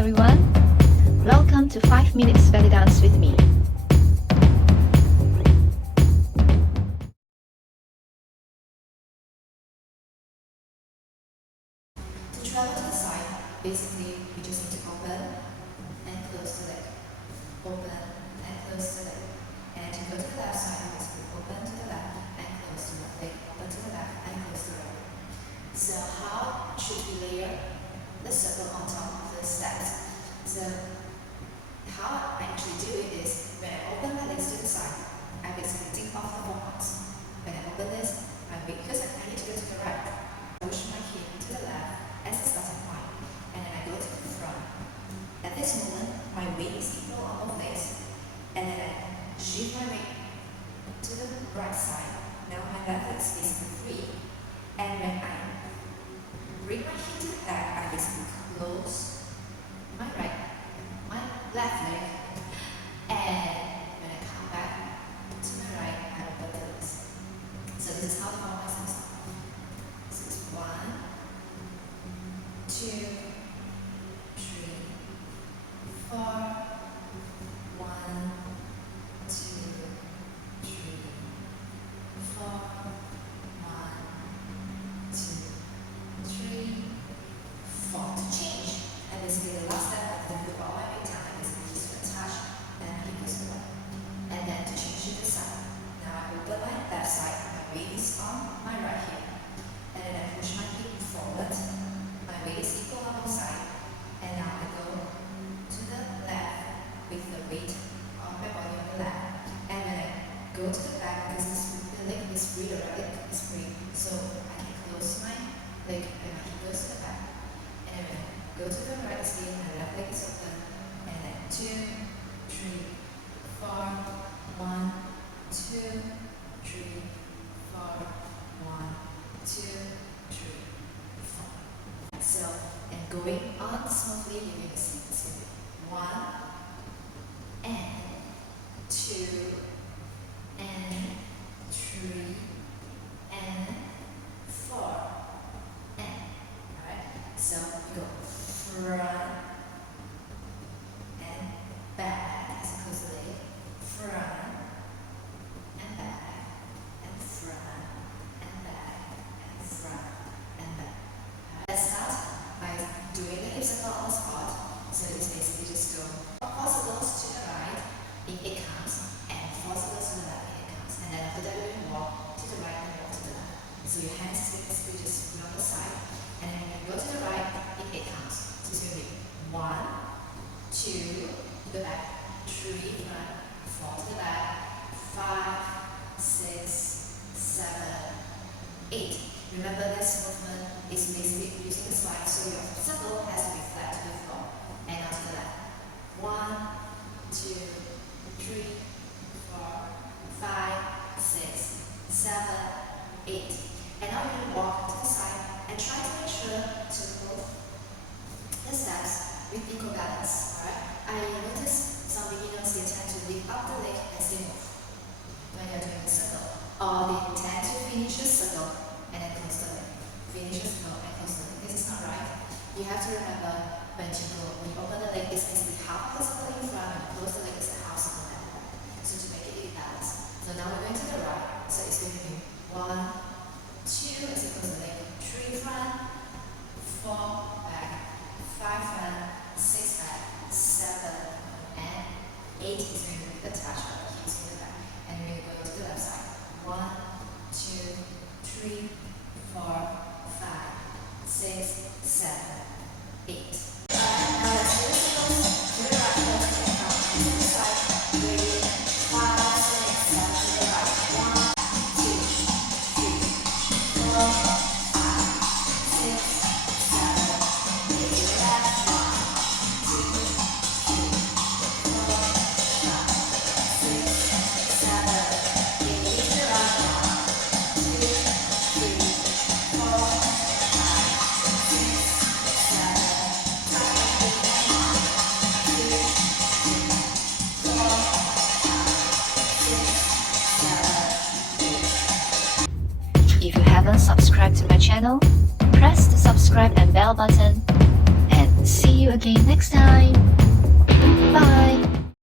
everyone. Welcome to 5 Minutes Belly Dance with me. To travel to the side, basically we just need to open and close the leg. Open and close the leg. And to go to the left side, basically open to the left and close the left leg. Open to the left and close the right. So how should we layer the circle on top of the steps? So how I actually do it is when I open my legs to the side, I basically take off the bones. When I open this, because I need to go to the right, I push my hip to the left as a starting point, and then I go to the front. At this moment, my weight is equal on both legs, and then I shift my weight to the right side. Now my left leg is basically free, and when I bring my hip to the back, I basically close my left leg, and when I come back to my right, I open the legs. So this is how the form starts. So it's 1, 2, 3, 4. 1, 2, 3, 4. 1, 2, 3, 4. To change, and basically the last step, I then put all my weight down, and basically just attach, and he goes away. And then to change to the side. Now I open my left side, my weight is on my right hip, and then I push my hip forward. My weight is equal on both sides, and now I go to the left with the weight of my body on the left. And when I go to the back, because the leg is free, the right leg is free, so I can close my leg and my hip goes to the back. And then when I go to the right again, my left leg is open, and then 2, 3, 4. 1, 2, 3, 4. 1, 2, 3, 4. So, and going on smoothly, you're going to see this. 1 and 2 and 3 and 4 and, alright? So you go front and back as opposed to leg, front and back and front and back and front and back. Let's start by doing the hip circle on the spot. So it's basically just go 4 circles to the right in 8 counts, and 4 circles to the left in 8 counts. And then after that, you're going to walk to the right and walk to the left. So your hands basically just put on the side, and then you're going to go to the right in 8 counts. So it's going to be 1, 2, to the back, 3 front, 4 to the back, 5, 6, 7, 8. Remember, this movement is basically using the slide, so your circle has to be flat to the floor. And now to the left. 1, 2, 3, 4, 5, 6, 7, 8. And now you're going to walk to the side and try to make sure to move the steps with equal balance. Alright? I notice some beginners, they tend to lift up the leg as they move when you're doing the circle. Or they tend to finish the circle and then close the leg. Finish the circle and close the leg. This is not right. You have to remember when you open the leg, it's basically half the circle in front, and close the leg is a half circle at the back. So to make it balanced. So now we're going to the right. So it's going to be 1, 2 as you close the leg, 3 front, 4 back, 5 front, 6 back, 7 and 8 is going to be the touch of the hips in the back. And we're going to go to the left side. 1, 2, 3, 4, 5, 6, 7, 8. Now let's do the circles to the right, close to the front, and to the side. Ready? 5, 6, 7 to the right. 1, 2, 3, 4, 5, 6, 7, 8 to the left. 1, 2, 3, 4, 5, 6, 7, 8 to the right. 1, 2, 3, 4, 5, 6, 7, 8. If you haven't subscribed to my channel, press the subscribe and bell button, and see you you again next time.